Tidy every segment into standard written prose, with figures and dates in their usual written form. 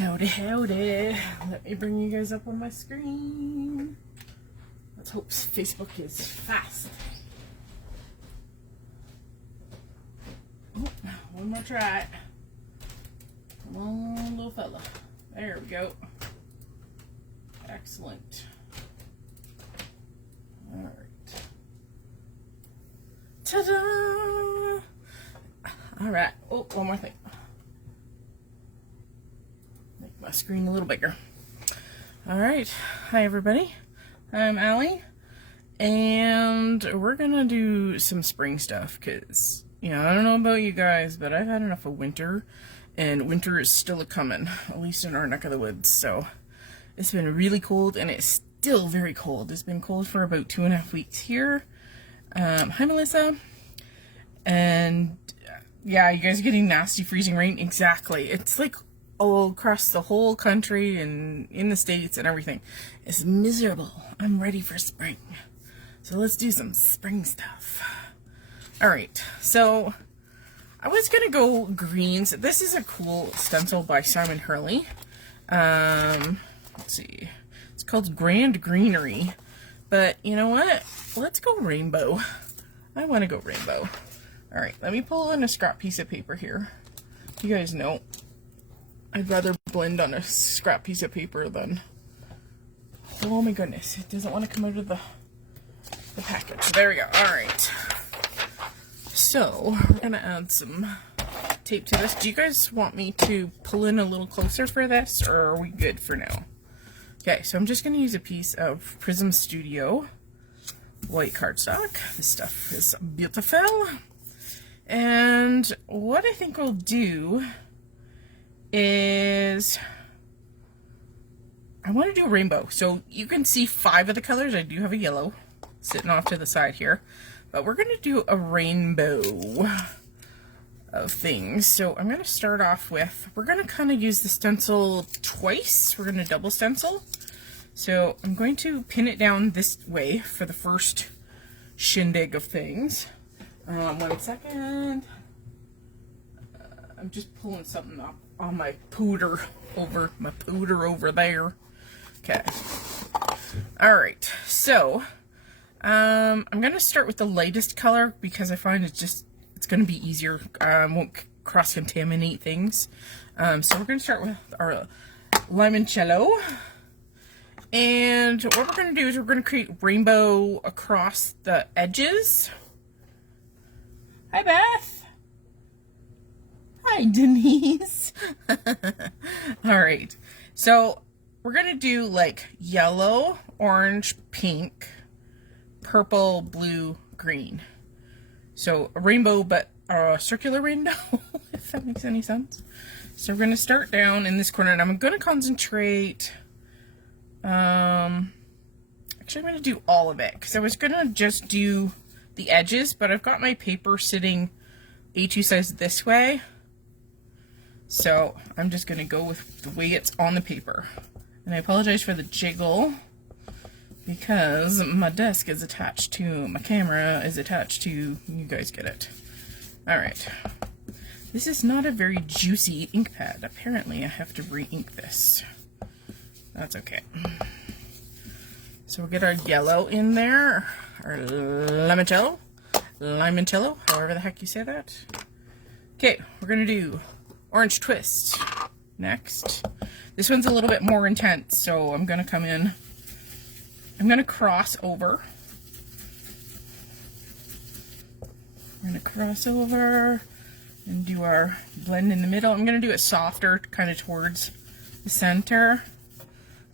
Howdy, howdy. Let me bring you guys up on my screen. Let's hope Facebook is fast. Oh, one more try. Come on, little fella. There we go. Excellent. Alright. Ta-da! Alright. Oh, one more thing. Make my screen a little bigger. Alright. Hi, everybody. I'm Allie. And we're gonna do some spring stuff because, I don't know about you guys, but I've had enough of winter. And winter is still a-coming, at least in our neck of the woods. So it's been really cold, and it's still very cold. It's been cold for about 2.5 weeks here. Hi, Melissa. And yeah, you guys are getting nasty freezing rain. Exactly. It's like all across the whole country and in the States and everything. It's miserable. I'm ready for spring. So let's do some spring stuff. All right. So I was going to go greens. This is a cool stencil by Simon Hurley. Let's see. It's called Grand Greenery. But you know what? Let's go rainbow. I want to go rainbow. All right, let me pull in a scrap piece of paper here. You guys know I'd rather blend on a scrap piece of paper than... Oh my goodness, it doesn't want to come out of the package. There we go. All right. So we're going to add some tape to this. Do you guys want me to pull in a little closer for this, or are we good for now? Okay, so I'm just going to use a piece of Prism Studio white cardstock. This stuff is beautiful. And what I think we'll do is I want to do a rainbow. So you can see 5 of the colors. I do have a yellow sitting off to the side here. But we're going to do a rainbow of things. So I'm going to start off with, we're going to kind of use the stencil twice. We're going to double stencil. So I'm going to pin it down this way for the first shindig of things. 1 second. I'm just pulling something up on my pooter over there. Okay. All right. So I'm going to start with the lightest color because I find it's going to be easier. Won't cross-contaminate things. So we're going to start with our limoncello. And what we're going to do is we're going to create rainbow across the edges. Hi, Beth. Hi, Denise. All right. So we're going to do like yellow, orange, pink, purple, blue, green. So a rainbow, but a circular rainbow, if that makes any sense. So we're going to start down in this corner, and I'm going to concentrate. Actually, I'm going to do all of it because I was going to just do the edges, but I've got my paper sitting A2 size this way. So I'm just going to go with the way it's on the paper. And I apologize for the jiggle because my desk is attached to, my camera is attached to, you guys get it. All right. This is not a very juicy ink pad. Apparently I have to re-ink this. That's okay. So we'll get our yellow in there, our limoncello, however the heck you say that. Okay, we're going to do orange twist next. This one's a little bit more intense, so I'm going to come in. I'm going to cross over. We're going to cross over and do our blend in the middle. I'm going to do it softer, kind of towards the center.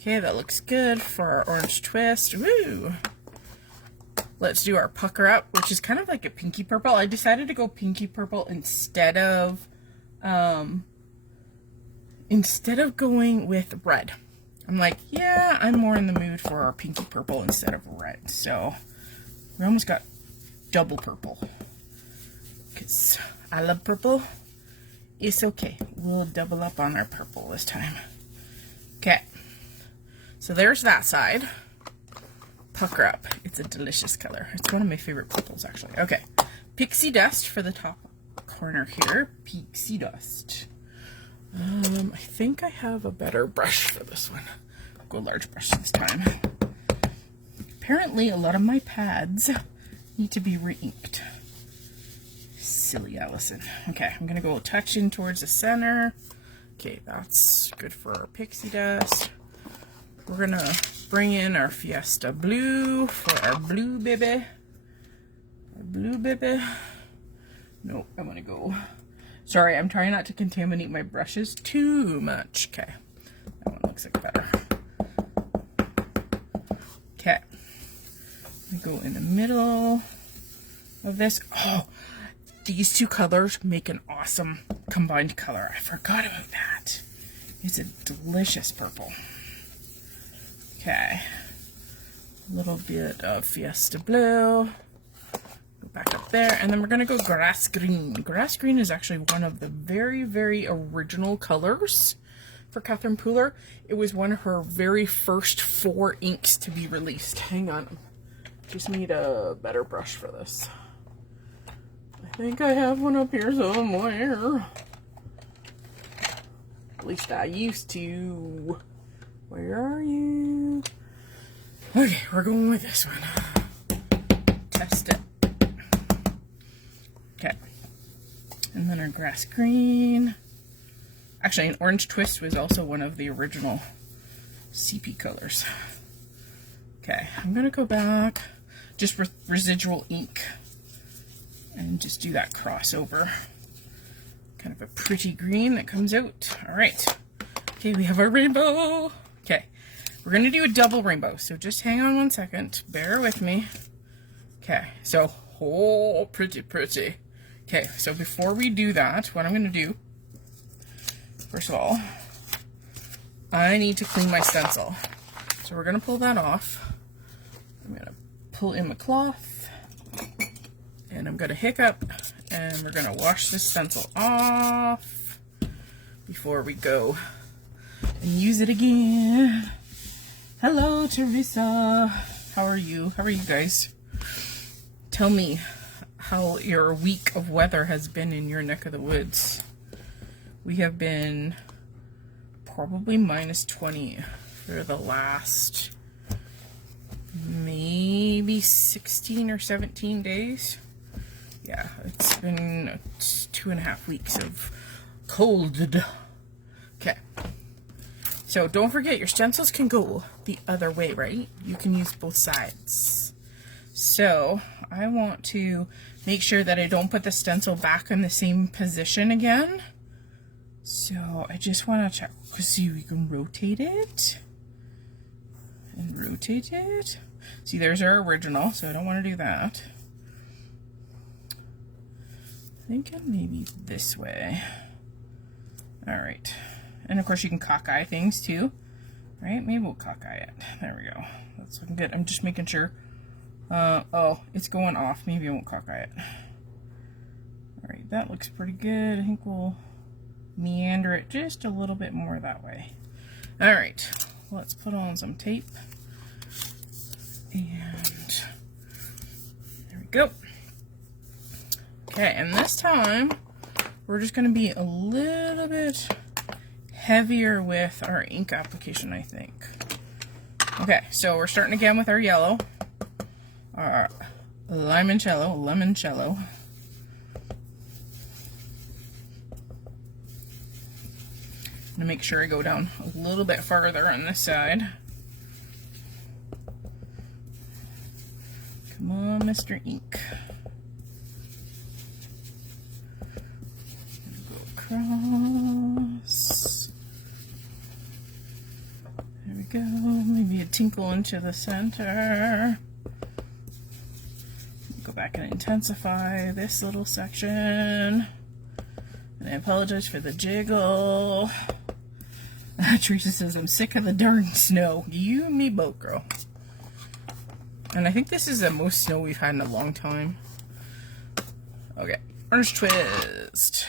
Okay, that looks good for our orange twist. Woo! Let's do our pucker up, which is kind of like a pinky purple. I decided to go pinky purple instead of going with red. I'm like, yeah, I'm more in the mood for our pinky purple instead of red. So we almost got double purple because I love purple. It's okay. We'll double up on our purple this time. Okay. So there's that side. Pucker up. It's a delicious color. It's one of my favorite purples, actually. Okay. Pixie dust for the top corner here. Pixie dust. I think I have a better brush for this one. I'll go large brush this time. Apparently a lot of my pads need to be re-inked. Silly Allison. Okay, I'm gonna go a touch in towards the center. Okay, that's good for our pixie dust. We're gonna bring in our Fiesta Blue for our blue baby. Our blue baby. No, I'm gonna go. Sorry, I'm trying not to contaminate my brushes too much. Okay, that one looks like better. Okay, I go in the middle of this. Oh, these two colors make an awesome combined color. I forgot about that. It's a delicious purple. Okay, a little bit of Fiesta Blue. Go back up there, and then we're gonna go grass green. Grass green is actually one of the very, very original colors for Catherine Pooler. It was one of her very first 4 inks to be released. Hang on, just need a better brush for this. I think I have one up here somewhere. At least I used to. Where are you? Okay, we're going with this one. Test it. Okay. And then our grass green. Actually, an orange twist was also one of the original CP colors. Okay, I'm gonna go back just with residual ink and just do that crossover. Kind of a pretty green that comes out. All right. Okay, we have our rainbow. Okay, we're gonna do a double rainbow, so just hang on one second. Bear with me. Okay, so, oh, pretty, pretty. Okay, so before we do that, what I'm gonna do, first of all, I need to clean my stencil. So we're gonna pull that off. I'm gonna pull in my cloth. And I'm gonna hiccup, and we're gonna wash this stencil off before we go and use it again. Hello, Teresa. How are you? How are you guys? Tell me how your week of weather has been in your neck of the woods. We have been probably -20 for the last maybe 16 or 17 days. Yeah, it's been 2.5 weeks of cold. Okay. So don't forget, your stencils can go the other way, right? You can use both sides. So I want to make sure that I don't put the stencil back in the same position again. So I just want to check. See, we can rotate it. And rotate it. See, there's our original, so I don't want to do that. Thinking maybe this way. All right. And of course you can cockeye things too, right? Maybe we'll cockeye it. There we go. That's looking good. I'm just making sure. Oh, it's going off. Maybe I won't cockeye it. All right, that looks pretty good. I think we'll meander it just a little bit more that way. All right, let's put on some tape. And there we go. Okay, and this time we're just going to be a little bit heavier with our ink application, I think. Okay, so we're starting again with our yellow, our limoncello. I'm gonna make sure I go down a little bit farther on this side. Come on, Mr. Ink. Across. There we go. Maybe a tinkle into the center. Go back and intensify this little section. And I apologize for the jiggle. Teresa says, I'm sick of the darn snow. You and me both, girl. And I think this is the most snow we've had in a long time. Okay, orange twist.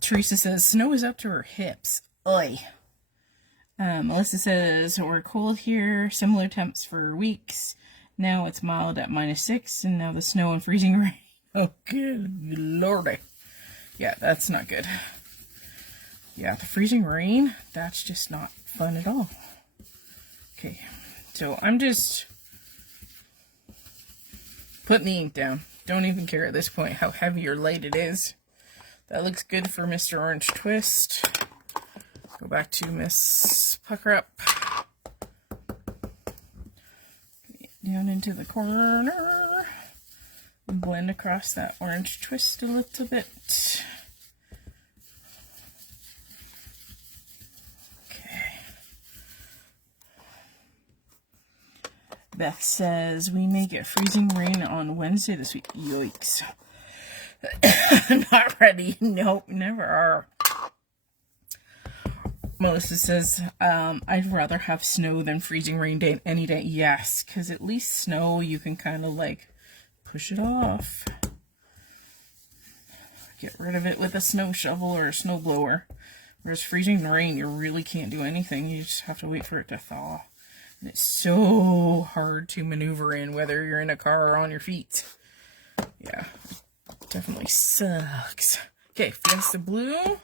Teresa says, snow is up to her hips. Oi. Melissa says, we're cold here, similar temps for weeks. Now it's mild at -6, and now the snow and freezing rain. Oh, good lordy. Yeah, that's not good. Yeah, the freezing rain, that's just not fun at all. Okay, so I'm just putting the ink down. Don't even care at this point how heavy or light it is. That looks good for Mr. Orange Twist. Go back to Miss Pucker Up. Down into the corner. And blend across that Orange Twist a little bit. Beth says, we may get freezing rain on Wednesday this week. Yikes. Not ready. Nope, never are. Melissa says, I'd rather have snow than freezing rain day any day. Yes, because at least snow, you can kind of like push it off. Get rid of it with a snow shovel or a snow blower. Whereas freezing rain, you really can't do anything. You just have to wait for it to thaw. And it's so hard to maneuver in, whether you're in a car or on your feet. Yeah, definitely sucks. Okay, Fiesta Blue,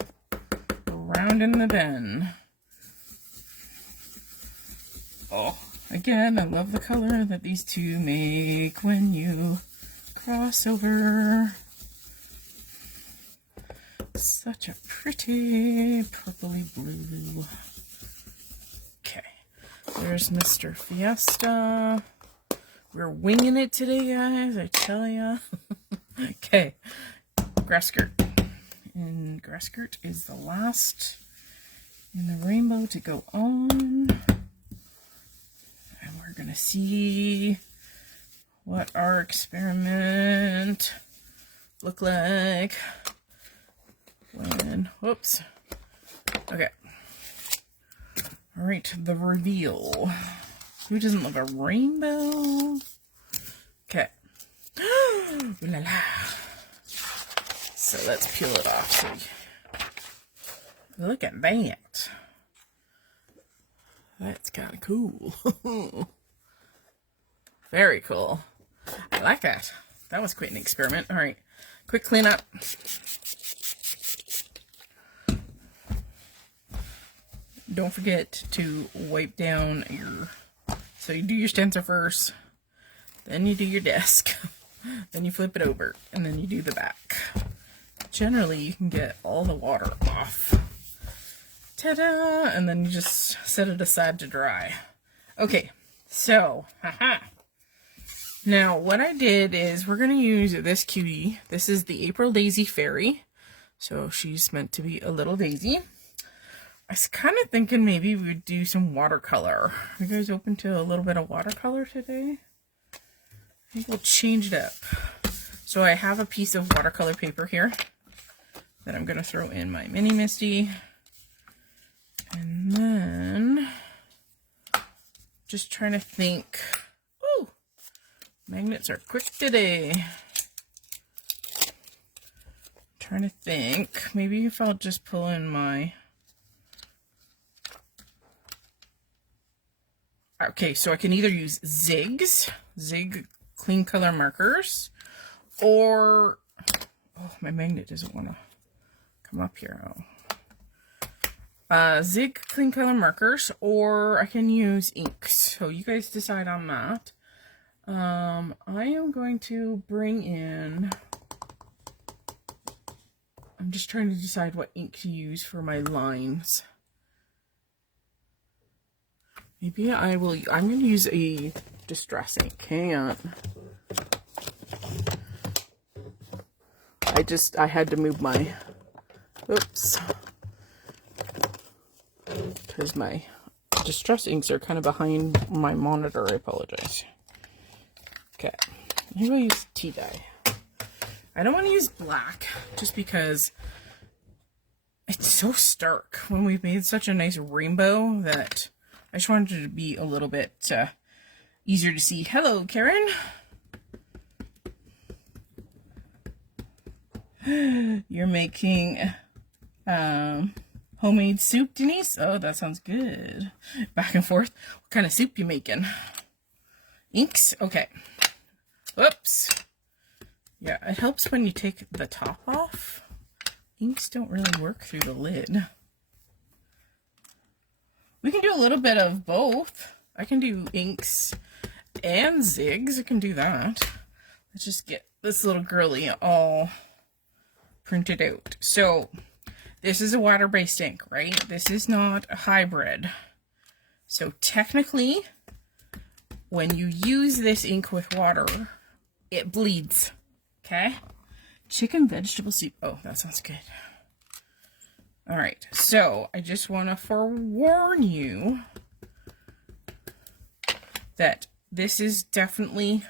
around in the bend. Oh, again, I love the color that these two make when you cross over. Such a pretty purpley blue. Okay. There's Mr. Fiesta. We're winging it today, guys, I tell ya. Okay, grass skirt. And grass skirt is the last in the rainbow to go on. And we're going to see what our experiment look like when, whoops. Okay. All right, the reveal. Who doesn't love a rainbow? Okay. Ooh la la. So let's peel it off. So look at that. That's kind of cool. Very cool. I like that. That was quite an experiment. All right, quick cleanup. Don't forget to wipe down your, so you do your stencil first, then you do your desk, then you flip it over, and then you do the back. Generally, you can get all the water off. Ta-da! And then you just set it aside to dry. Okay, so, haha. Now, what I did is we're going to use this cutie. This is the April Daisy Fairy. So, she's meant to be a little daisy. I was kind of thinking maybe we would do some watercolor. Are you guys open to a little bit of watercolor today? I think we'll change it up. So I have a piece of watercolor paper here that I'm going to throw in my mini Misty. And then, just trying to think. Ooh, magnets are quick today. Trying to think. Maybe if I'll just pull in my... Okay, so I can either use Zig clean color markers, or, oh, my magnet doesn't want to come up here. Oh. Zig clean color markers, or I can use inks. So you guys decide on that. I am going to bring in, I'm just trying to decide what ink to use for my lines. Maybe I'm going to use a distress ink. Hang on. I had to move my, oops. Because my distress inks are kind of behind my monitor. I apologize. Okay. Maybe I'll use tea dye. I don't want to use black just because it's so stark when we've made such a nice rainbow that I just wanted it to be a little bit easier to see. Hello, Karen. You're making homemade soup, Denise? Oh, that sounds good. Back and forth. What kind of soup you making? Inks? Okay. Whoops. Yeah, it helps when you take the top off. Inks don't really work through the lid. We can do a little bit of both. I can do inks and zigs. I can do that. Let's just get this little girly all printed out. So this is a water-based ink, right? This is not a hybrid. So technically, when you use this ink with water, it bleeds, okay? Chicken vegetable soup. Oh, that sounds good. All right, so I just want to forewarn you that this is definitely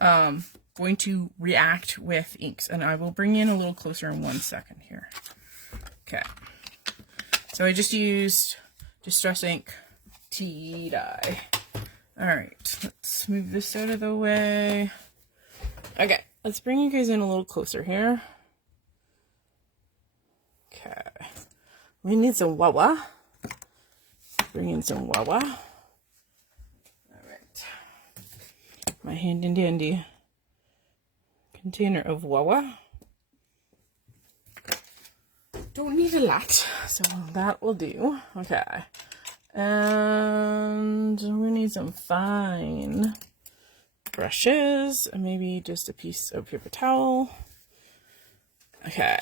going to react with inks, and I will bring you in a little closer in 1 second here. Okay, so I just used Distress Ink tea dye. All right, let's move this out of the way. Okay, let's bring you guys in a little closer here. Okay, we need some wawa. Bring in some wawa. All right, my handy dandy container of wawa. Don't need a lot, so that will do. Okay, and we need some fine brushes, and maybe just a piece of paper towel. Okay.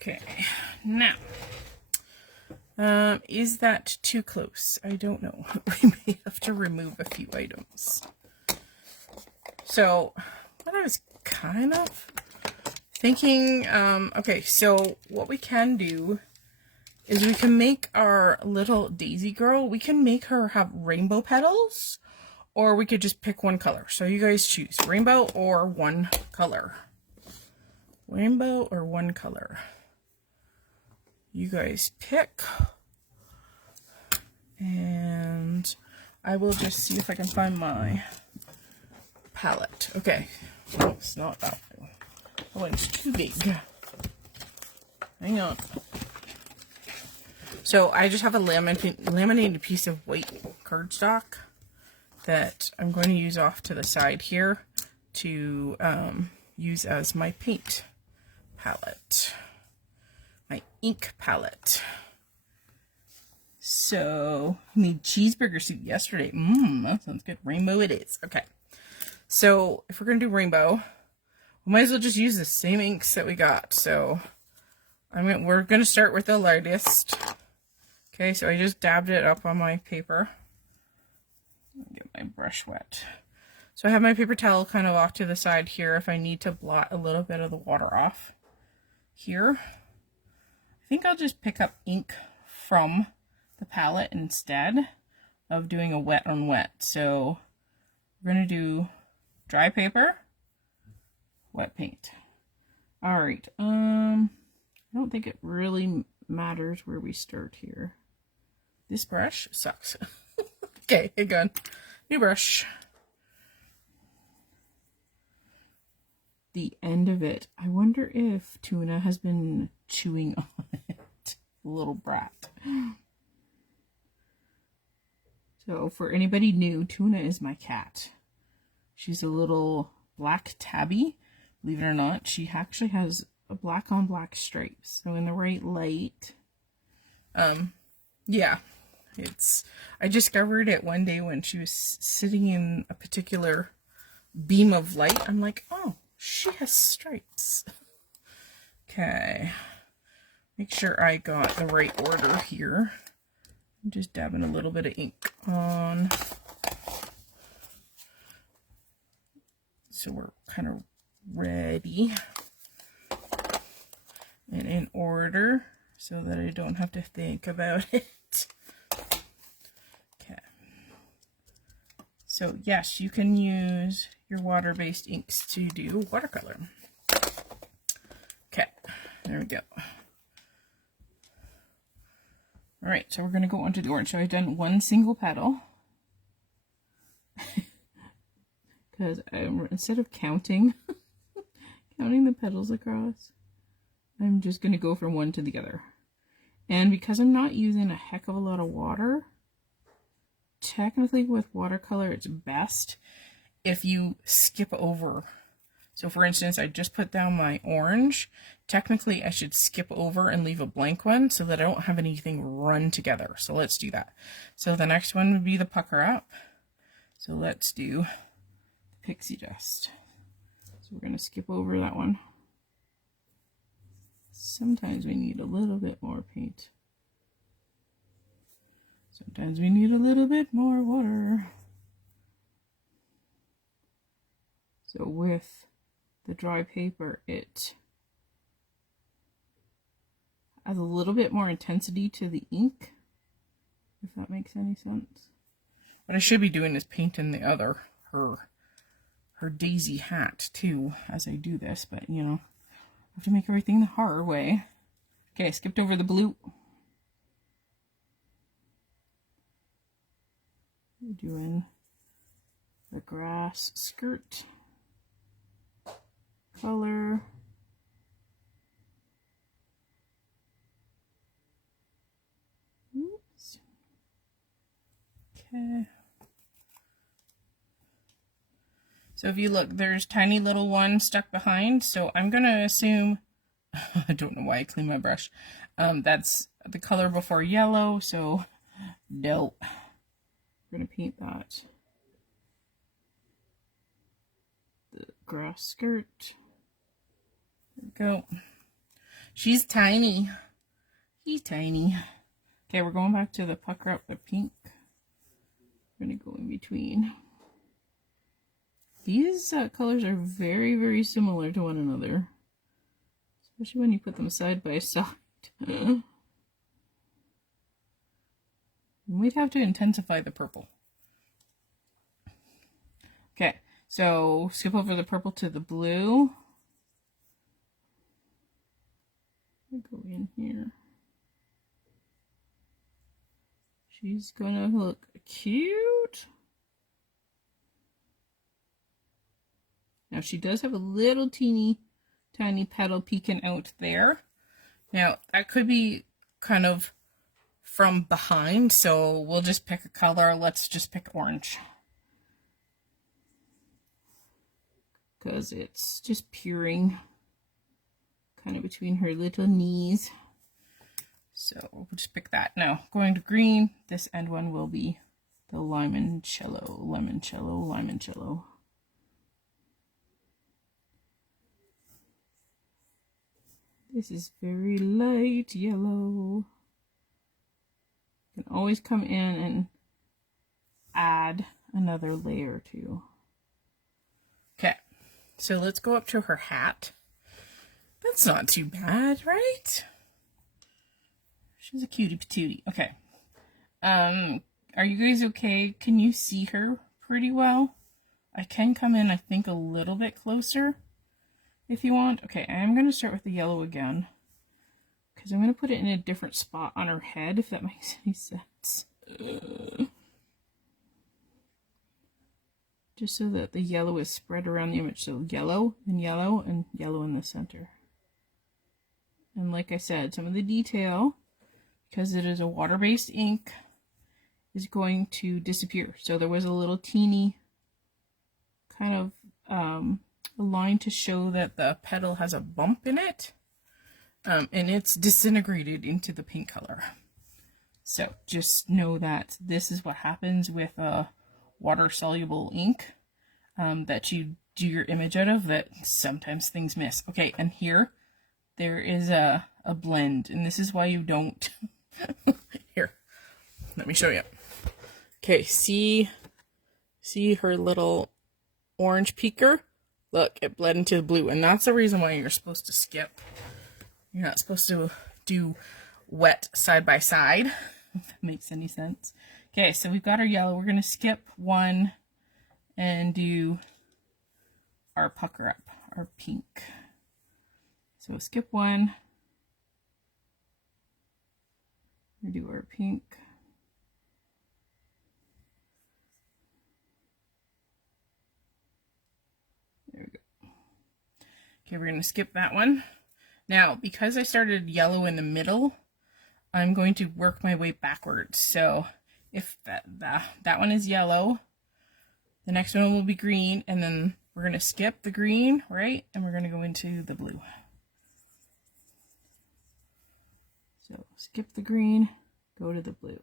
Okay, now, is that too close? I don't know. We may have to remove a few items. So, what I was kind of thinking, okay, so what we can do is we can make our little daisy girl, we can make her have rainbow petals, or we could just pick one color. So you guys choose, rainbow or one color. Rainbow or one color. You guys pick. And I will just see if I can find my palette. Okay. Oh, it's not that one. Oh, it's too big. Hang on. So I just have a laminated piece of white cardstock that I'm going to use off to the side here to use as my paint palette, my ink palette. So, made cheeseburger soup yesterday. That sounds good. Rainbow it is. Okay. So, if we're going to do rainbow, we might as well just use the same inks that we got. So, we're going to start with the lightest. Okay, so I just dabbed it up on my paper. Get my brush wet. So I have my paper towel kind of off to the side here if I need to blot a little bit of the water off here. I think I'll just pick up ink from the palette instead of doing a wet on wet. So we're going to do dry paper, wet paint. All right. I don't think it really matters where we start here. This brush sucks. Okay, hang on. New brush. The end of it. I wonder if Tuna has been chewing on it. Little brat. So for anybody new, Tuna is my cat. She's a little black tabby. Believe it or not, she actually has a black on black stripes. So in the right light, yeah, I discovered it one day when she was sitting in a particular beam of light. I'm like, oh, she has stripes. Okay. Make sure I got the right order here. I'm just dabbing a little bit of ink on. So we're kind of ready and in order so that I don't have to think about it. Okay. So yes, you can use your water-based inks to do watercolor. Okay, there we go. All right, so we're going to go on to the orange. So I've done one single petal. Because instead of counting the petals across, I'm just going to go from one to the other. And because I'm not using a heck of a lot of water, technically with watercolor it's best if you skip over So for instance, I just put down my orange. Technically, I should skip over and leave a blank one so that I don't have anything run together. So let's do that. So the next one would be the pucker up. So let's do pixie dust. So we're going to skip over that one. Sometimes we need a little bit more paint. Sometimes we need a little bit more water. So with the dry paper, it adds a little bit more intensity to the ink, if that makes any sense. What I should be doing is painting the other, her daisy hat too, as I do this, but you know, I have to make everything the hard way. Okay, I skipped over the blue. We're doing the grass skirt color. Oops. Okay. So if you look, there's tiny little one stuck behind, so I'm going to assume, I don't know why I clean my brush, that's the color before yellow, so no. We're going to paint that. The grass skirt. There we go. She's tiny. He's tiny. Okay, we're going back to the pucker up with pink. We're going to go in between. These colors are very, very similar to one another. Especially when you put them side by side. You might have to intensify the purple. Okay, so skip over the purple to the blue. Go in here. She's gonna look cute. Now she does have a little teeny tiny petal peeking out there. Now that could be kind of from behind, so we'll just pick a color. Let's just pick orange, because it's just peering kind of between her little knees. So we'll just pick that. Now going to green, this end one will be the limoncello, limoncello, limoncello. This is very light yellow. You can always come in and add another layer or two. Okay, so let's go up to her hat. That's not too bad, right? She's a cutie patootie. Okay. Are you guys okay? Can you see her pretty well? I can come in, I think, a little bit closer if you want. Okay, I'm going to start with the yellow again, because I'm going to put it in a different spot on her head, if that makes any sense. Just so that the yellow is spread around the image. So yellow and yellow and yellow in the center. And like I said, some of the detail, because it is a water-based ink, is going to disappear. So there was a little teeny kind of a line to show that the petal has a bump in it, and it's disintegrated into the pink color. So just know that this is what happens with a water-soluble ink that you do your image out of, that sometimes things miss. Okay, and here there is a blend, and this is why you don't. Here, let me show you. Okay, see her little orange peeker? Look, it bled into the blue, and that's the reason why you're supposed to skip. You're not supposed to do wet side by side, if that makes any sense. Okay, so we've got our yellow. We're going to skip one and do our pucker up, our pink. So skip one. We do our pink. There we go. Okay, we're going to skip that one. Now, because I started yellow in the middle, I'm going to work my way backwards. So if that one is yellow, the next one will be green, and then we're going to skip the green, right? And we're going to go into the blue. So skip the green, go to the blue.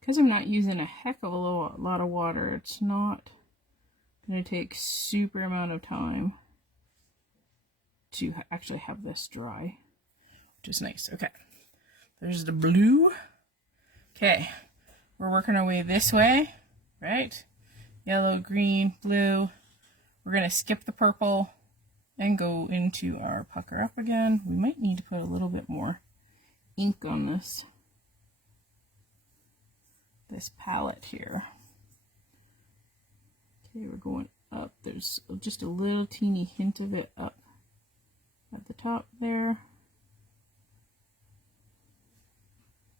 Because I'm not using a heck of a lot of water, it's not going to take super amount of time to actually have this dry, which is nice. Okay, there's the blue. Okay, we're working our way this way, right? Yellow, green, blue. We're going to skip the purple and go into our pucker up again. We might need to put a little bit more ink on this palette here. Okay, we're going up. There's just a little teeny hint of it up at the top there.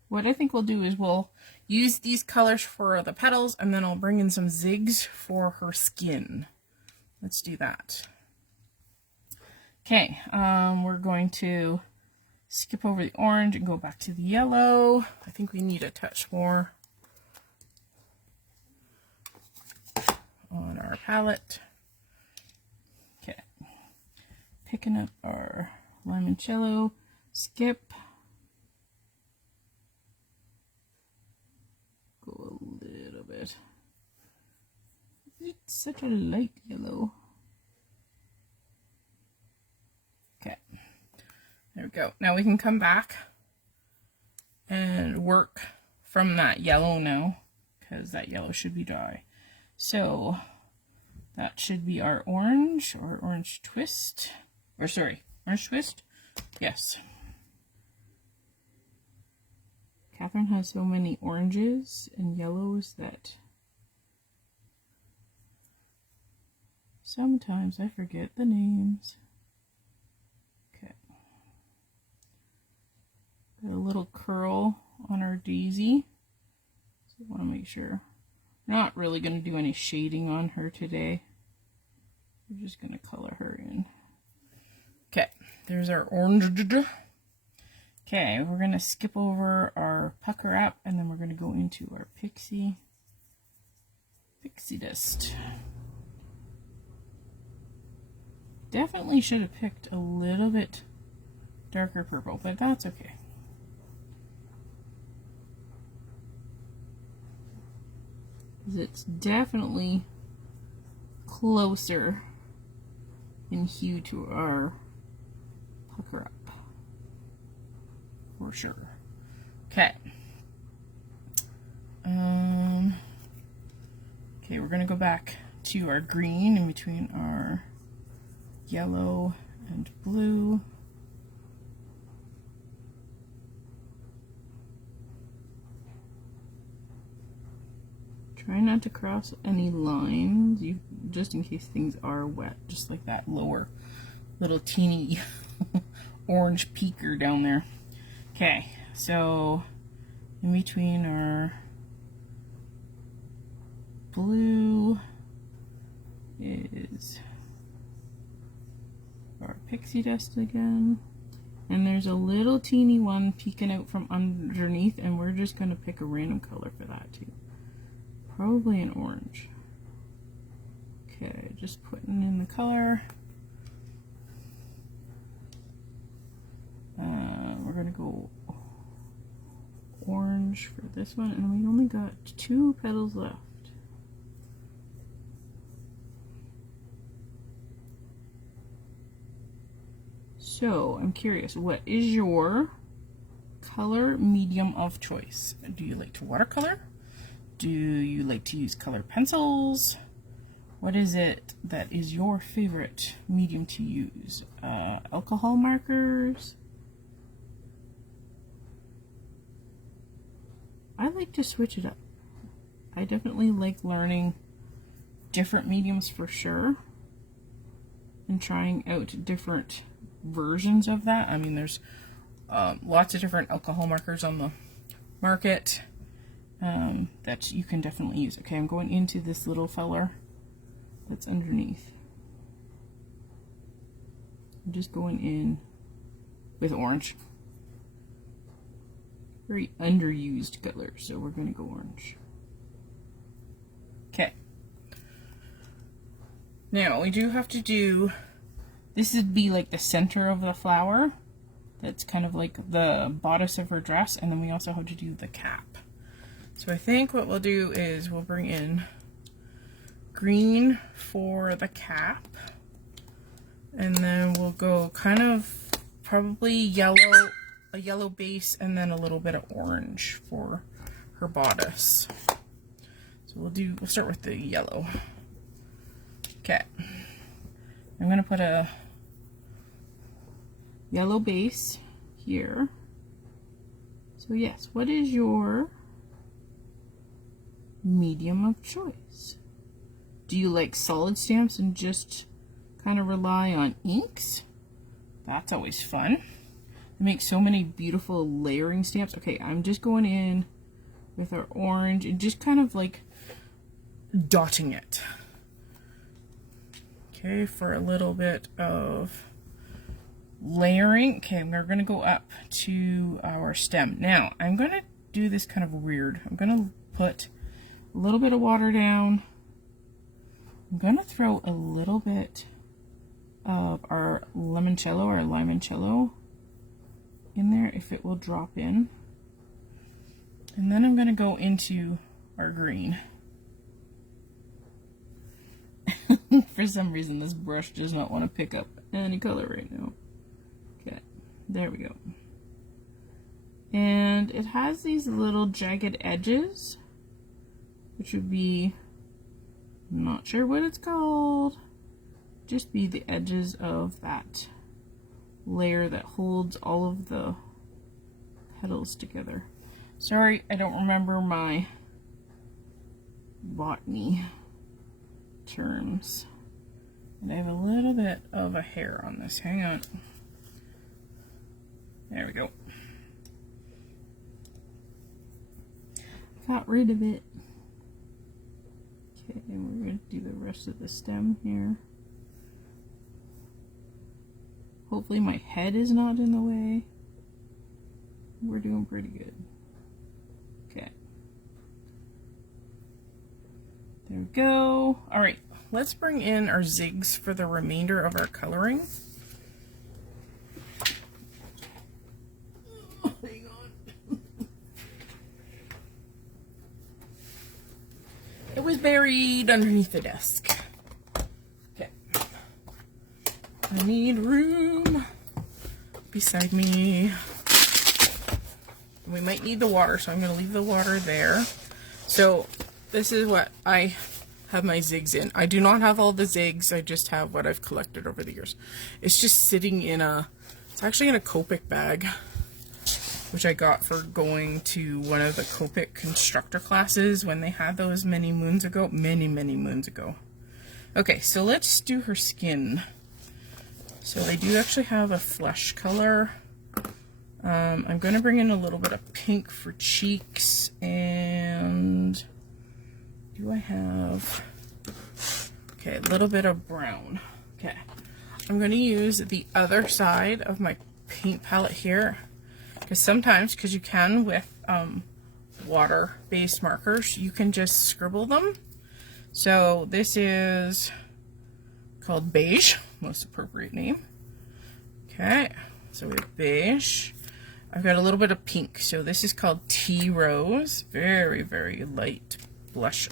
What I think we'll do is we'll use these colors for the petals, and then I'll bring in some zigs for her skin. Let's do that. Okay, we're going to skip over the orange and go back to the yellow. I think we need a touch more on our palette. Okay, picking up our limoncello, skip, go a little bit. It's such a light yellow. Okay, there we go. Now we can come back and work from that yellow now, because that yellow should be dry. So that should be our orange, or orange twist, or sorry, orange twist. Yes. Catherine has so many oranges and yellows that sometimes I forget the names. Okay. Got a little curl on our daisy. So I want to make sure. Not really going to do any shading on her today. We're just going to color her in. Okay, there's our orange. Okay, we're going to skip over our pucker up, and then we're going to go into our pixie dust. Definitely should have picked a little bit darker purple, but that's okay. It's definitely closer in hue to our pucker up, for sure. Okay. Okay, we're gonna go back to our green in between our yellow and blue. Try not to cross any lines, just in case things are wet, just like that lower little teeny orange peeker down there. Okay, so in between our blue is our pixie dust again. And there's a little teeny one peeking out from underneath, and we're just going to pick a random color for that too. Probably an orange. Okay, just putting in the color. We're gonna go orange for this one, and we only got 2 petals left. So I'm curious, what is your color medium of choice? Do you like to watercolor? Do you like to use colored pencils? What is it that is your favorite medium to use? Alcohol markers? I like to switch it up. I definitely like learning different mediums for sure, and trying out different versions of that. I mean, there's lots of different alcohol markers on the market that you can definitely use. Okay, I'm going into this little feller that's underneath. I'm just going in with orange. Very underused color, so we're going to go orange. Now we do have to do, this would be like the center of the flower. That's kind of like the bodice of her dress, and then we also have to do the cap. So I think what we'll do is we'll bring in green for the cap, and then we'll go kind of probably yellow, a yellow base, and then a little bit of orange for her bodice. So we'll start with the yellow. Okay, I'm gonna put a yellow base here. So yes, what is your medium of choice? Do you like solid stamps and just kind of rely on inks? That's always fun. They make so many beautiful layering stamps. Okay, I'm just going in with our orange and just kind of like dotting it. Okay, for a little bit of layering. Okay, we're going to go up to our stem. Now, I'm going to do this kind of weird. I'm going to put a little bit of water down. I'm going to throw a little bit of our limoncello or limoncello in there if it will drop in. And then I'm going to go into our green. For some reason, this brush does not want to pick up any color right now. Okay, there we go. And it has these little jagged edges, which would be, I'm not sure what it's called, just be the edges of that layer that holds all of the petals together. Sorry, I don't remember my botany terms. And I have a little bit of a hair on this. Hang on. There we go. Got rid of it. Okay, and we're going to do the rest of the stem here. Hopefully my head is not in the way. We're doing pretty good. Okay. There we go. All right, let's bring in our zigs for the remainder of our coloring. Oh, hang on. It was buried underneath the desk. Okay. I need room beside me. We might need the water, so I'm going to leave the water there. So this is what I have my zigs in. I do not have all the zigs. I just have what I've collected over the years. It's just sitting in a, it's actually in a Copic bag, which I got for going to one of the Copic constructor classes when they had those many moons ago. Many moons ago. Okay, so let's do her skin. So they do actually have a flesh color. I'm going to bring in a little bit of pink for cheeks, and do I have, okay, a little bit of brown. Okay, I'm going to use the other side of my paint palette here, because sometimes, because you can with water-based markers, you can just scribble them. So this is called beige, most appropriate name. Okay, so we have beige. I've got a little bit of pink, so this is called Tea Rose. Very light blush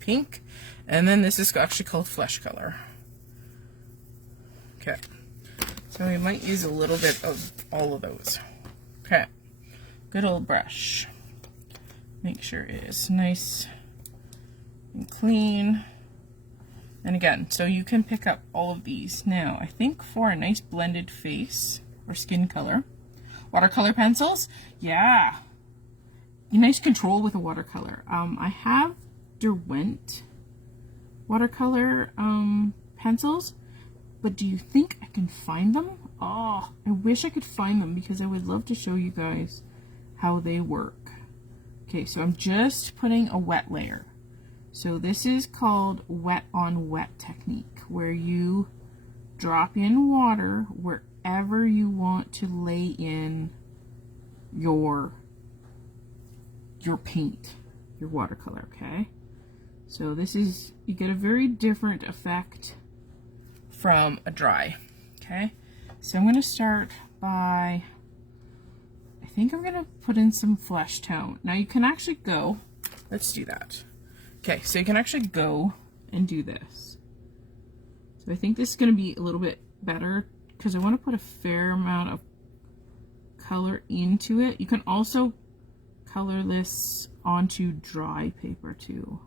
pink. And then this is actually called Flesh Color. Okay, so we might use a little bit of all of those. Okay, good old brush. Make sure it is nice and clean. And again, so you can pick up all of these. Now, I think for a nice blended face or skin color, watercolor pencils, yeah, nice control with a watercolor. I have Derwent watercolor pencils, but do you think I can find them? Oh, I wish I could find them because I would love to show you guys how they work. Okay, so I'm just putting a wet layer. So this is called wet on wet technique, where you drop in water wherever you want to lay in your paint, your watercolor, okay? So this is, you get a very different effect from a dry. Okay, so I'm going to start by, I think I'm going to put in some flesh tone. Now you can actually go, let's do that. Okay, so you can actually go and do this. So I think this is going to be a little bit better because I want to put a fair amount of color into it. You can also color this onto dry paper too,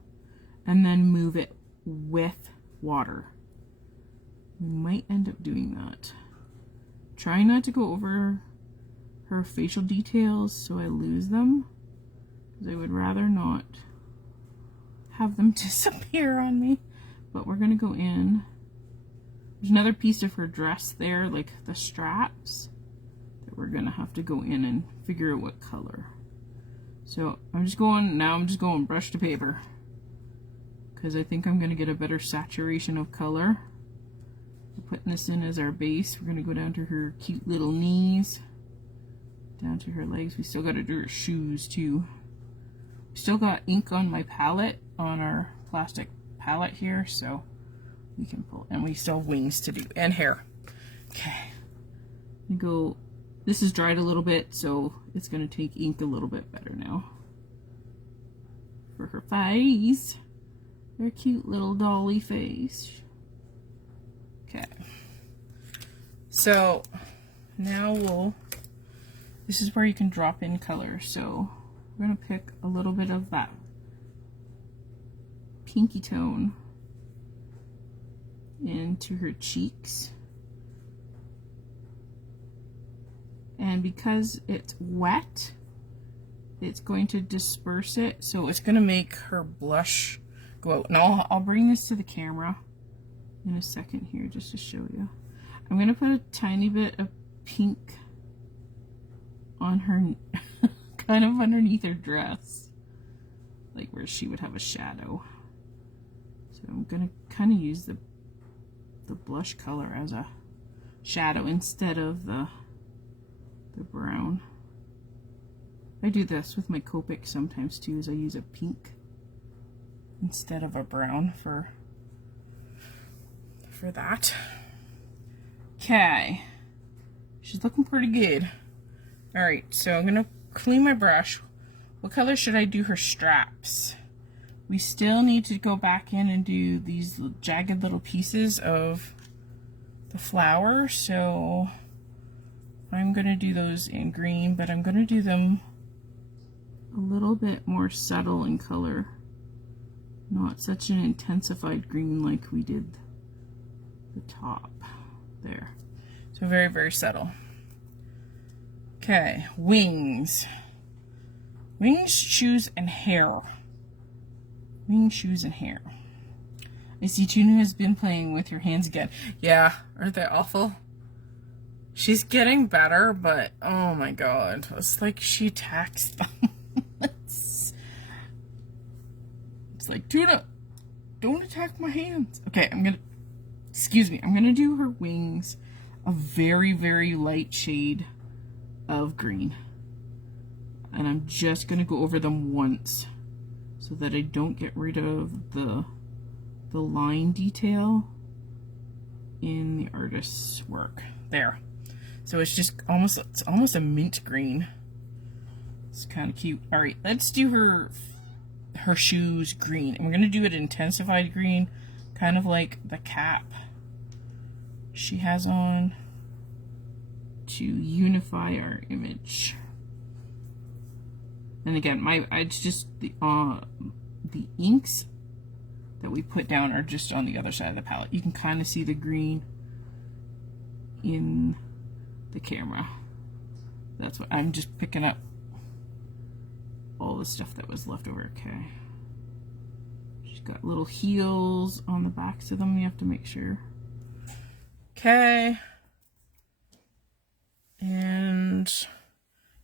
and then move it with water. We might end up doing that. Try not to go over her facial details so I lose them, because I would rather not have them disappear on me. But we're gonna go in. There's another piece of her dress there, like the straps, that we're gonna have to go in and figure out what color. So I'm just going brush to paper, because I think I'm gonna get a better saturation of color. We're putting this in as our base. We're gonna go down to her cute little knees, down to her legs. We still gotta do her shoes too. We still got ink on my palette, on our plastic palette here, so we can pull, and we still have wings to do, and hair. Okay, go. This is dried a little bit, so it's going to take ink a little bit better now for her face, her cute little dolly face. Okay, so now this is where you can drop in color. So we're going to pick a little bit of that pinky tone into her cheeks. And because it's wet, it's going to disperse it, so it's going to make her blush go out. And I'll bring this to the camera in a second here just to show you. I'm going to put a tiny bit of pink on her, kind of underneath her dress, like where she would have a shadow. So I'm going to kind of use the blush color as a shadow instead of the brown. I do this with my Copic sometimes too, is I use a pink instead of a brown for that. Okay, she's looking pretty good. Alright, so I'm gonna clean my brush. What color should I do her straps? We still need to go back in and do these jagged little pieces of the flower, so I'm going to do those in green, but I'm going to do them a little bit more subtle in color. Not such an intensified green like we did the top there. So very, very subtle. Okay, wings. Wings, shoes, and hair. Wings, shoes, and hair. I see Tuna has been playing with your hands again. Yeah, aren't they awful? She's getting better, but oh my god, it's like she attacks them. it's like, Tuna, don't attack my hands. Okay, I'm gonna do her wings a very, very light shade of green. And I'm just gonna go over them once so that I don't get rid of the line detail in the artist's work. There. So it's just almost a mint green. It's kind of cute. All right, let's do her shoes green, and we're gonna do it intensified green, kind of like the cap she has on, to unify our image. And again, it's just the inks that we put down are just on the other side of the palette. You can kind of see the green in the camera. That's what I'm just picking up, all the stuff that was left over. Okay, she's got little heels on the backs of them, you have to make sure. Okay, and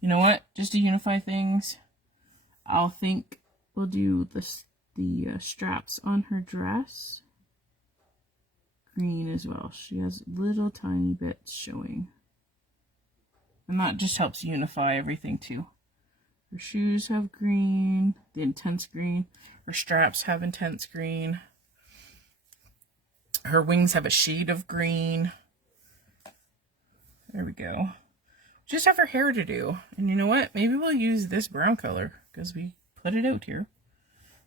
you know what, just to unify things, we'll do the straps on her dress green as well. She has little tiny bits showing, and that just helps unify everything too. Her shoes have green, the intense green. Her straps have intense green. Her wings have a shade of green. There we go. Just have her hair to do. And you know what? Maybe we'll use this brown color because we put it out here.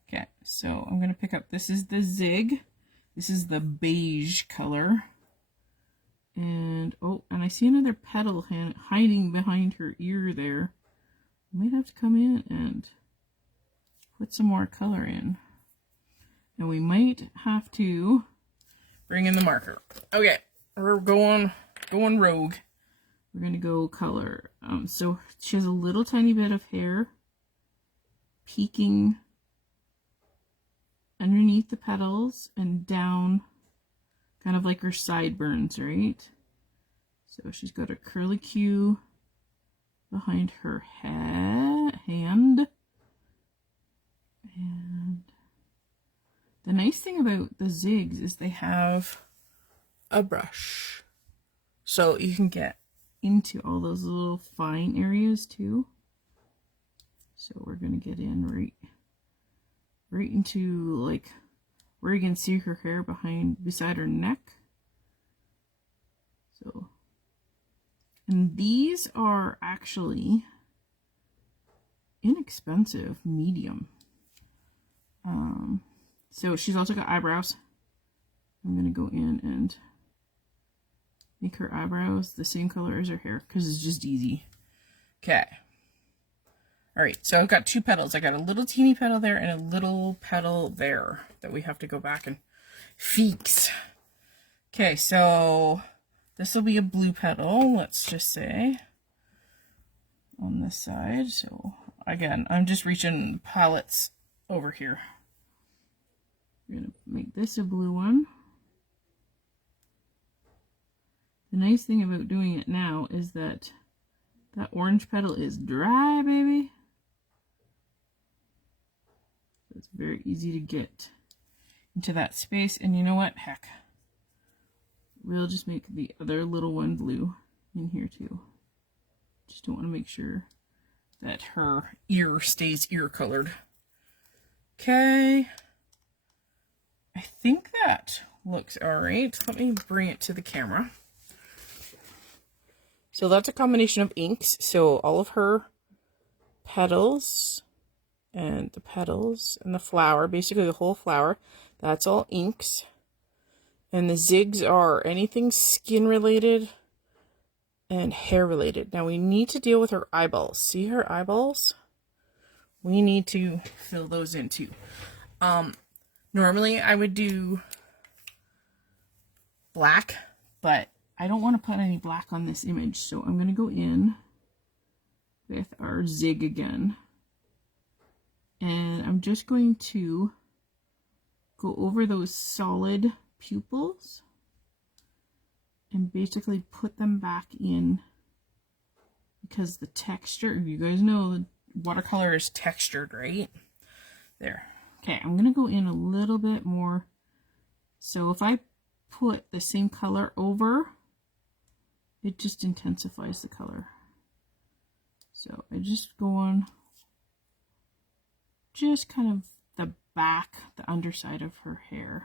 Okay, so I'm going to pick up, this is the Zig. This is the beige color. And, oh, and I see another petal hiding behind her ear there. I might have to come in and put some more color in. And we might have to bring in the marker. Okay, we're going rogue. We're going to go color. So she has a little tiny bit of hair peeking underneath the petals and down, kind of like her sideburns, right? So she's got a curly Q behind her hand. And the nice thing about the Zigs is they have a brush. So you can get into all those little fine areas too. So we're going to get in right into like where you can see her hair beside her neck. So, and these are actually inexpensive medium. So she's also got eyebrows. I'm going to go in and make her eyebrows the same color as her hair because it's just easy. Okay. Alright, so I've got two petals. I got a little teeny petal there and a little petal there that we have to go back and fix. Okay, so this will be a blue petal, let's just say, on this side. So again, I'm just reaching the palettes over here. We're going to make this a blue one. The nice thing about doing it now is that that orange petal is dry, baby. So it's very easy to get into that space. And you know what? Heck, we'll just make the other little one blue in here too. Just don't want to make sure that her ear stays ear colored. Okay. I think that looks all right. Let me bring it to the camera. So that's a combination of inks. So all of her petals and the flower, basically the whole flower, that's all inks. And the zigs are anything skin related and hair related. Now we need to deal with her eyeballs. See her eyeballs? We need to fill those in too. Normally I would do black, but I don't want to put any black on this image, so I'm going to go in with our Zig again. And I'm just going to go over those solid pupils and basically put them back in, because the texture, you guys know watercolor is textured, right? There. Okay, I'm going to go in a little bit more. So if I put the same color over, it just intensifies the color. So I just go on just kind of the back, the underside of her hair.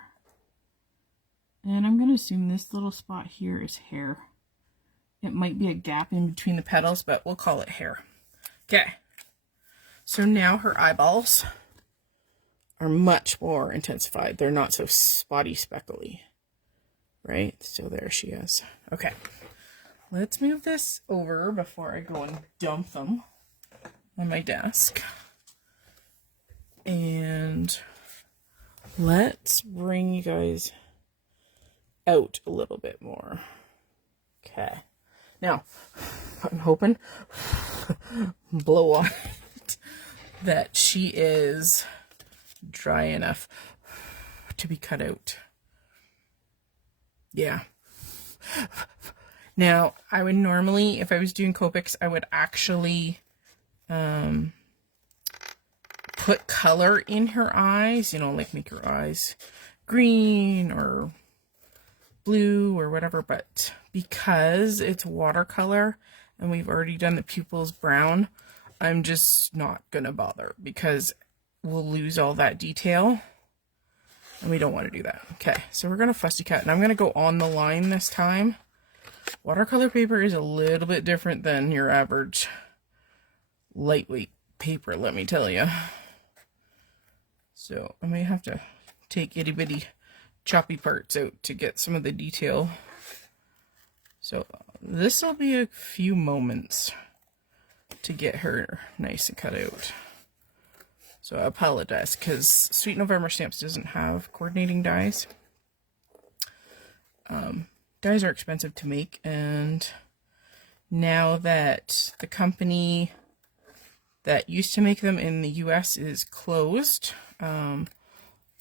And I'm going to assume this little spot here is hair. It might be a gap in between the petals, but we'll call it hair. Okay. So now her eyeballs are much more intensified. They're not so spotty speckly, right? So there she is. Okay, let's move this over before I go and dump them on my desk. And let's bring you guys out a little bit more. Okay, now I'm hoping blow on it that she is dry enough to be cut out. Yeah. Now, I would normally, if I was doing Copics, I would actually put color in her eyes, you know, like make her eyes green or blue or whatever, but because it's watercolor and we've already done the pupils brown, I'm just not gonna bother because we'll lose all that detail And we don't want to do that. Okay, so we're going to fussy cut. And I'm going to go on the line this time. Watercolor paper is a little bit different than your average lightweight paper, let me tell you. So I may have to take itty bitty choppy parts out to get some of the detail. So this will be a few moments to get her nice and cut out. So I apologize because Sweet November Stamps doesn't have coordinating dies. Dies are expensive to make, and now that the company that used to make them in the US is closed,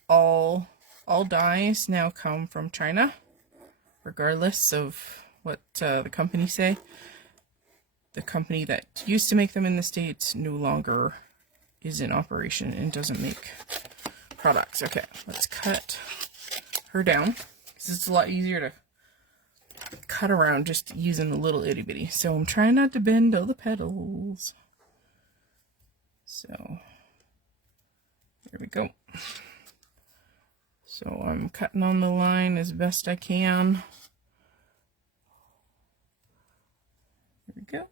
all dies now come from China, regardless of what the companies say. The company that used to make them in the States no longer is in operation and doesn't make products. Okay, let's cut her down because it's a lot easier to cut around just using the little itty bitty. So I'm trying not to bend all the petals. So here we go. So I'm cutting on the line as best I can. Here we go.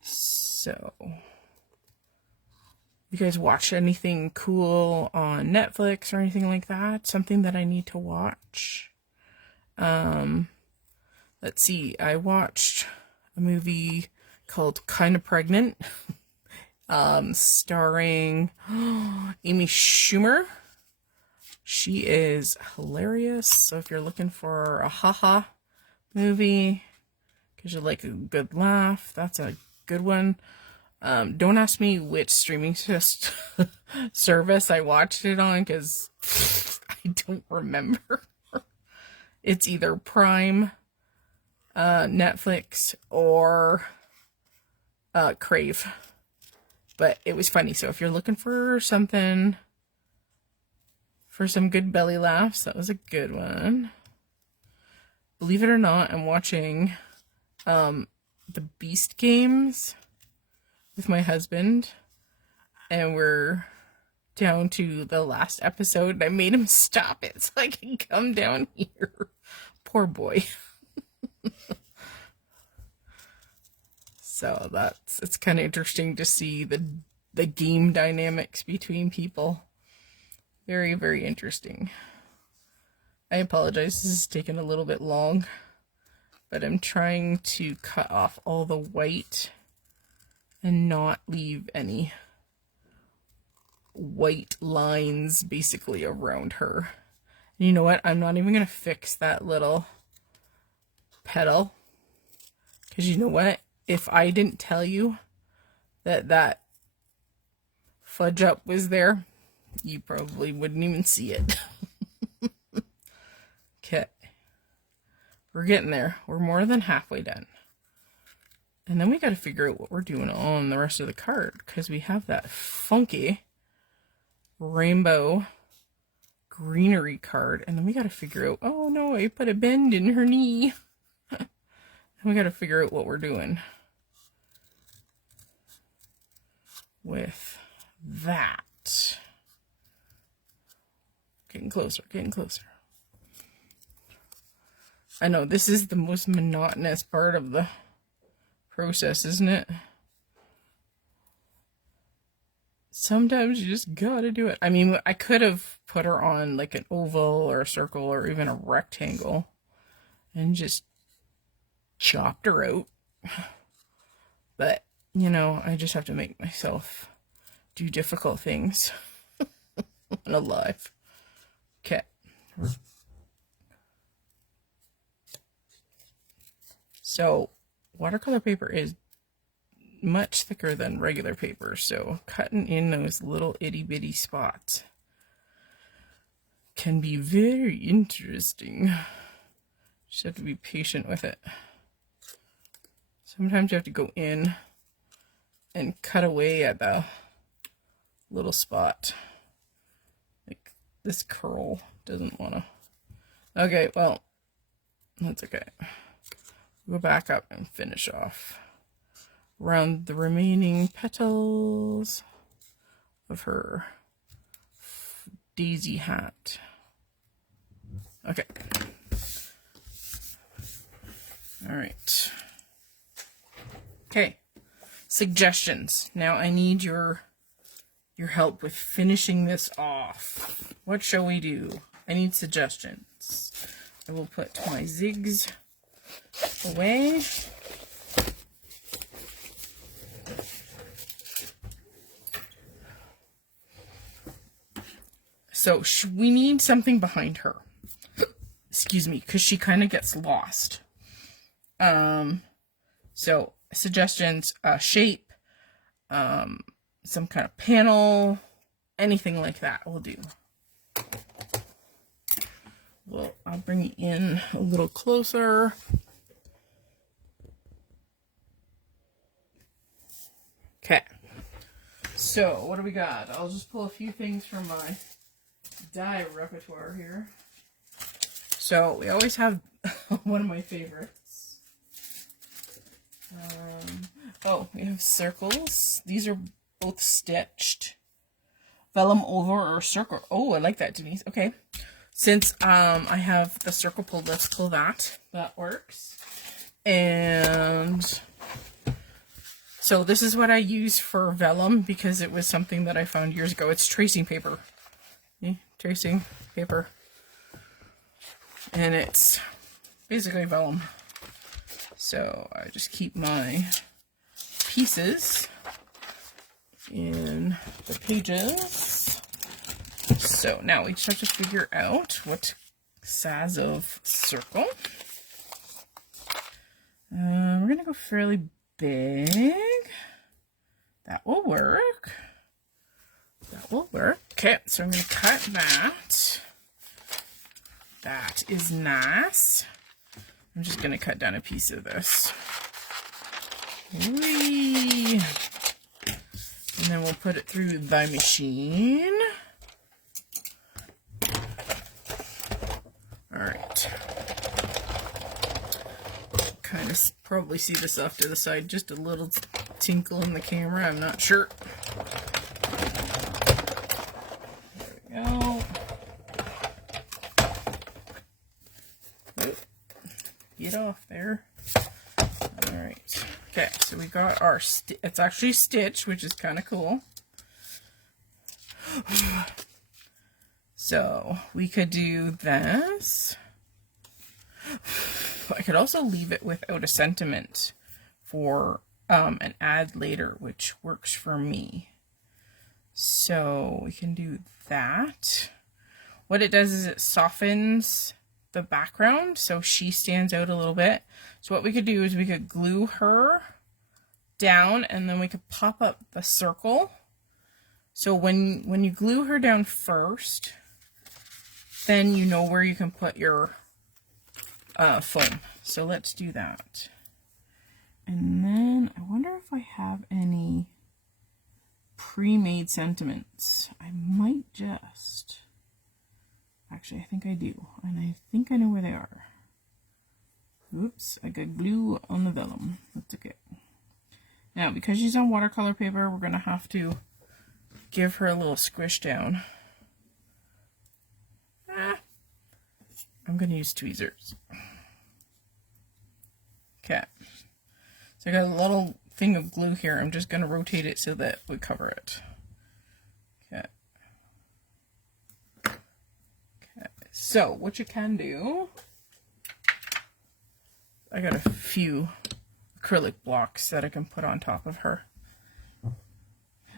So, you guys watch anything cool on Netflix or anything like that? Something that I need to watch? Let's see. I watched a movie called Kinda Pregnant, starring Amy Schumer. She is hilarious. So if you're looking for a haha movie, because you like a good laugh, that's a good one. Don't ask me which streaming service I watched it on, because I don't remember. It's either Prime, Netflix, or Crave. But it was funny. So if you're looking for something for some good belly laughs, that was a good one. Believe it or not, I'm watching the Beast Games with my husband, and we're down to the last episode, and I made him stop it so I can come down here. Poor boy. So it's kind of interesting to see the game dynamics between people. Very, very interesting. I apologize, this is taking a little bit long, but I'm trying to cut off all the white and not leave any white lines basically around her. And you know what? I'm not even going to fix that little petal, because you know what? If I didn't tell you that fudge up was there, you probably wouldn't even see it. Okay. We're getting there. We're more than halfway done. And then we got to figure out what we're doing on the rest of the card, because we have that funky rainbow greenery card. And then we got to figure out, oh no, I put a bend in her knee. And we got to figure out what we're doing with that. Getting closer, getting closer. I know, this is the most monotonous part of the process, isn't it? Sometimes you just gotta do it. I mean, I could have put her on like an oval or a circle or even a rectangle and just chopped her out. But, you know, I just have to make myself do difficult things in a life. Okay. So, watercolor paper is much thicker than regular paper, so cutting in those little itty bitty spots can be very interesting. Just have to be patient with it. Sometimes you have to go in and cut away at the little spot. Like this curl doesn't want to. Okay, well, that's okay. Go back up and finish off around the remaining petals of her daisy hat. Okay. All right. Okay. Suggestions. Now I need your help with finishing this off. What shall we do? I need suggestions. I will put my zigs away. So we need something behind her. Excuse me, because she kind of gets lost. So suggestions, shape, some kind of panel, anything like that will do. Well, I'll bring you in a little closer. Okay. So what do we got? I'll just pull a few things from my die repertoire here. So we always have one of my favorites. Oh, we have circles. These are both stitched. Vellum over or circle. Oh, I like that, Denise. Okay. Since I have the circle pulled, let's pull that. That works. And so this is what I use for vellum because it was something that I found years ago. It's tracing paper. See? Tracing paper. And it's basically vellum. So I just keep my pieces in the pages. So now we just have to figure out what size of circle. We're going to go fairly big. That will work. That will work. Okay, so I'm going to cut that. That is nice. I'm just going to cut down a piece of this. Whee! And then we'll put it through the machine. Alright. Kind of probably see this off to the side. Just a little tinkle in the camera. I'm not sure. There we go. Oh, get off there. Alright. Okay, so we got our, it's actually stitched, which is kind of cool. So we could do this. I could also leave it without a sentiment for an add later, which works for me. So we can do that. What it does is it softens the background so she stands out a little bit. So what we could do is we could glue her down and then we could pop up the circle. So when you glue her down first, then you know where you can put your foam. So let's do that. And then I wonder if I have any pre-made sentiments. I might just. Actually, I think I do. And I think I know where they are. Oops, I got glue on the vellum. That's okay. Now, because she's on watercolor paper, we're going to have to give her a little squish down. I'm going to use tweezers. Okay. So I got a little thing of glue here. I'm just going to rotate it so that we cover it. Okay. Okay. So what you can do, I got a few acrylic blocks that I can put on top of her.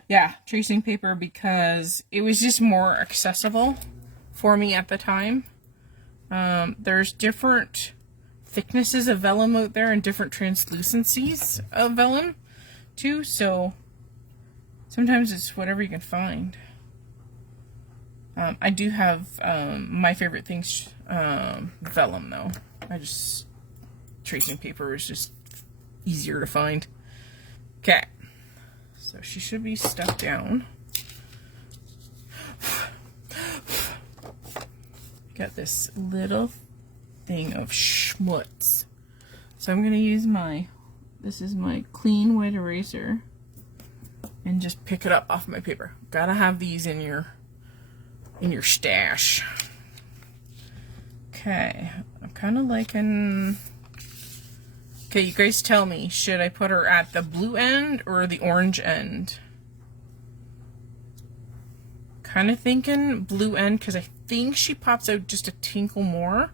Yeah, tracing paper because it was just more accessible for me at the time. There's different thicknesses of vellum out there and different translucencies of vellum too, so sometimes it's whatever you can find. I do have my favorite things vellum though. Tracing paper is just easier to find. Okay, so she should be stuck down. Got this little thing of schmutz. So I'm going to use this is my clean wet eraser and just pick it up off my paper. Gotta have these in your in your stash. Okay, I'm kind of liking... Okay, you guys tell me, should I put her at the blue end or the orange end? Kind of thinking blue end because I think she pops out just a tinkle more.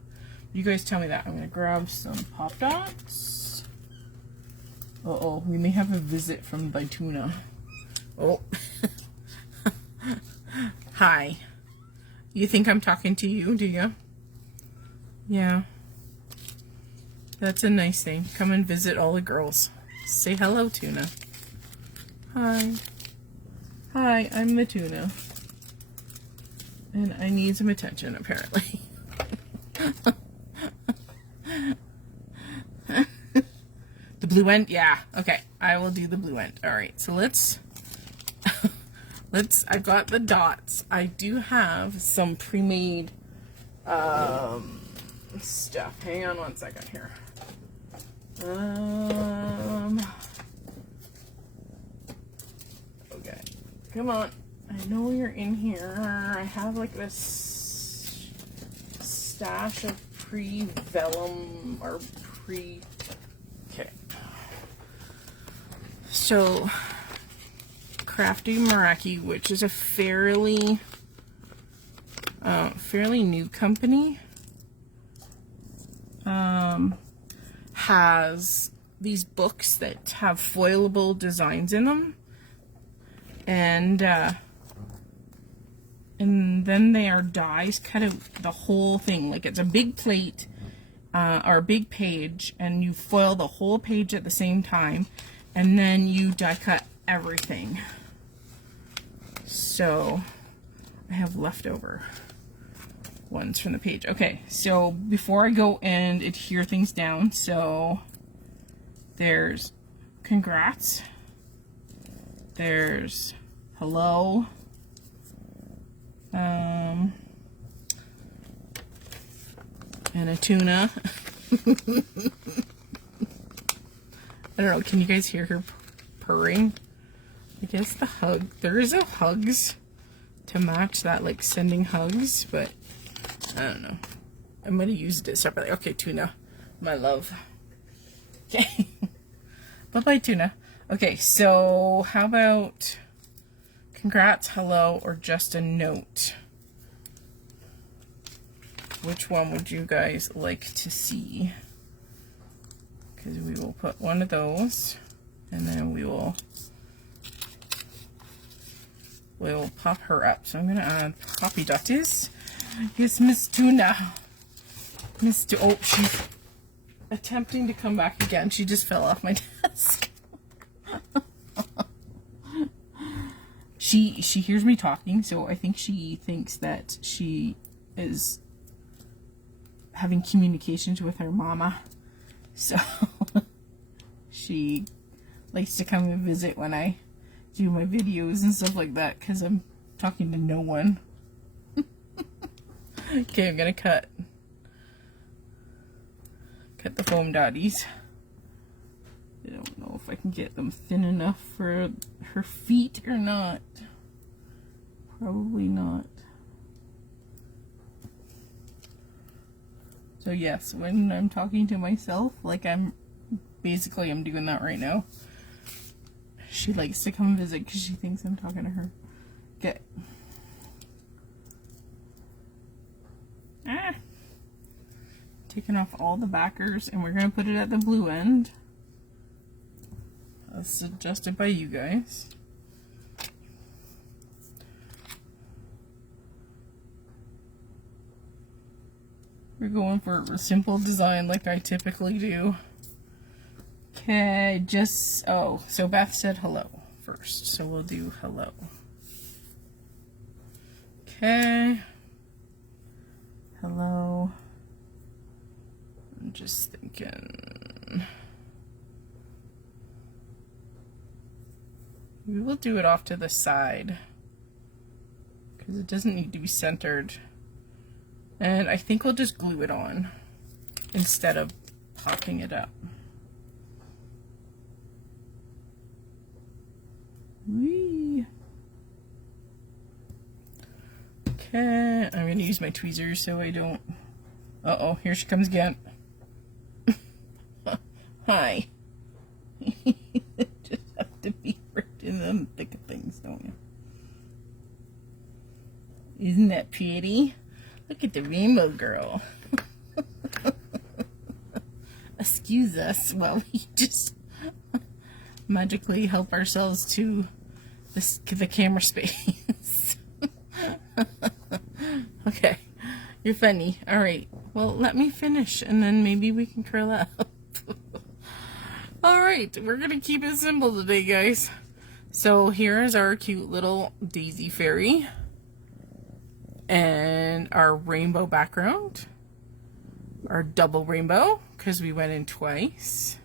You guys tell me that. I'm going to grab some pop dots. Uh-oh, we may have a visit from the tuna. Oh. Hi. You think I'm talking to you, do you? Yeah. That's a nice thing. Come and visit all the girls. Say hello, tuna. Hi. Hi, I'm the tuna. And I need some attention, apparently. The blue end? Yeah. Okay. I will do the blue end. Alright, so let's... I've got the dots. I do have some pre-made stuff. Hang on one second here. Okay. Come on. I know you're in here. I have like this stash of pre-vellum or pre... Okay. So, Crafty Meraki, which is a fairly new company, has these books that have foilable designs in them, and then they are dies cut out the whole thing, like it's a big plate or a big page, and you foil the whole page at the same time, and then you die cut everything. So I have leftover ones from the page. Okay, so before I go and adhere things down, so there's congrats, there's hello, and a tuna. I don't know, can you guys hear her purring? I guess the hug, there is a hugs to match that, like sending hugs, but I don't know. I might have used it separately. Okay, tuna, my love. Okay. Bye-bye, tuna. Okay, so how about congrats, hello, or just a note? Which one would you guys like to see? Because we will put one of those, and then we'll pop her up. So I'm going to add poppy dotties. Yes, Miss Tuna. Oh, she's attempting to come back again. She just fell off my desk. She hears me talking, so I think she thinks that she is having communications with her mama. So she likes to come and visit when I do my videos and stuff like that, because I'm talking to no one. Okay, I'm gonna cut the foam dotties. I don't know if I can get them thin enough for her feet or not. Probably not. So yes, when I'm talking to myself, like I'm doing that right now. She likes to come visit because she thinks I'm talking to her. Okay. Taking off all the backers, and we're going to put it at the blue end. As suggested by you guys. We're going for a simple design like I typically do. Okay, so Beth said hello first, so we'll do hello. Okay. Hello. I'm just thinking. We will do it off to the side, because it doesn't need to be centered. And I think we'll just glue it on instead of popping it up. Whee! Okay, I'm going to use my tweezers so I don't... Uh-oh, here she comes again. Hi. Just have to be right in the thick of things, don't you? Isn't that pretty? Look at the rainbow girl. Excuse us while we just magically help ourselves to the camera space. Okay, you're funny. All right, well, let me finish and then maybe we can curl up. All right, we're gonna keep it simple today, guys. So here is our cute little daisy fairy and our rainbow background, our double rainbow because we went in twice,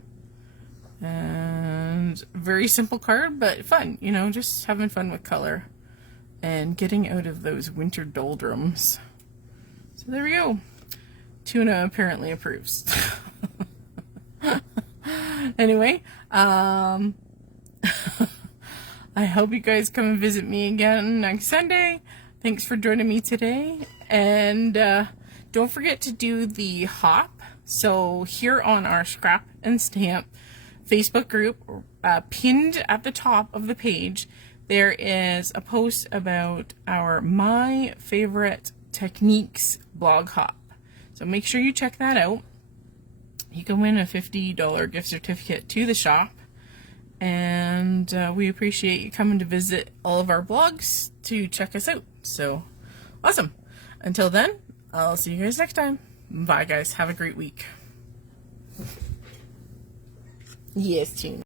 and very simple card but fun, you know, just having fun with color and getting out of those winter doldrums. So there we go. Tuna apparently approves. Anyway, I hope you guys come and visit me again next Sunday. Thanks for joining me today. And don't forget to do the hop. So here on our Scrap and Stamp Facebook group, pinned at the top of the page, there is a post about our My Favorite Techniques blog hop. So make sure you check that out. You can win a $50 gift certificate to the shop. And we appreciate you coming to visit all of our blogs to check us out. So, awesome. Until then, I'll see you guys next time. Bye, guys. Have a great week. Yes, Tune.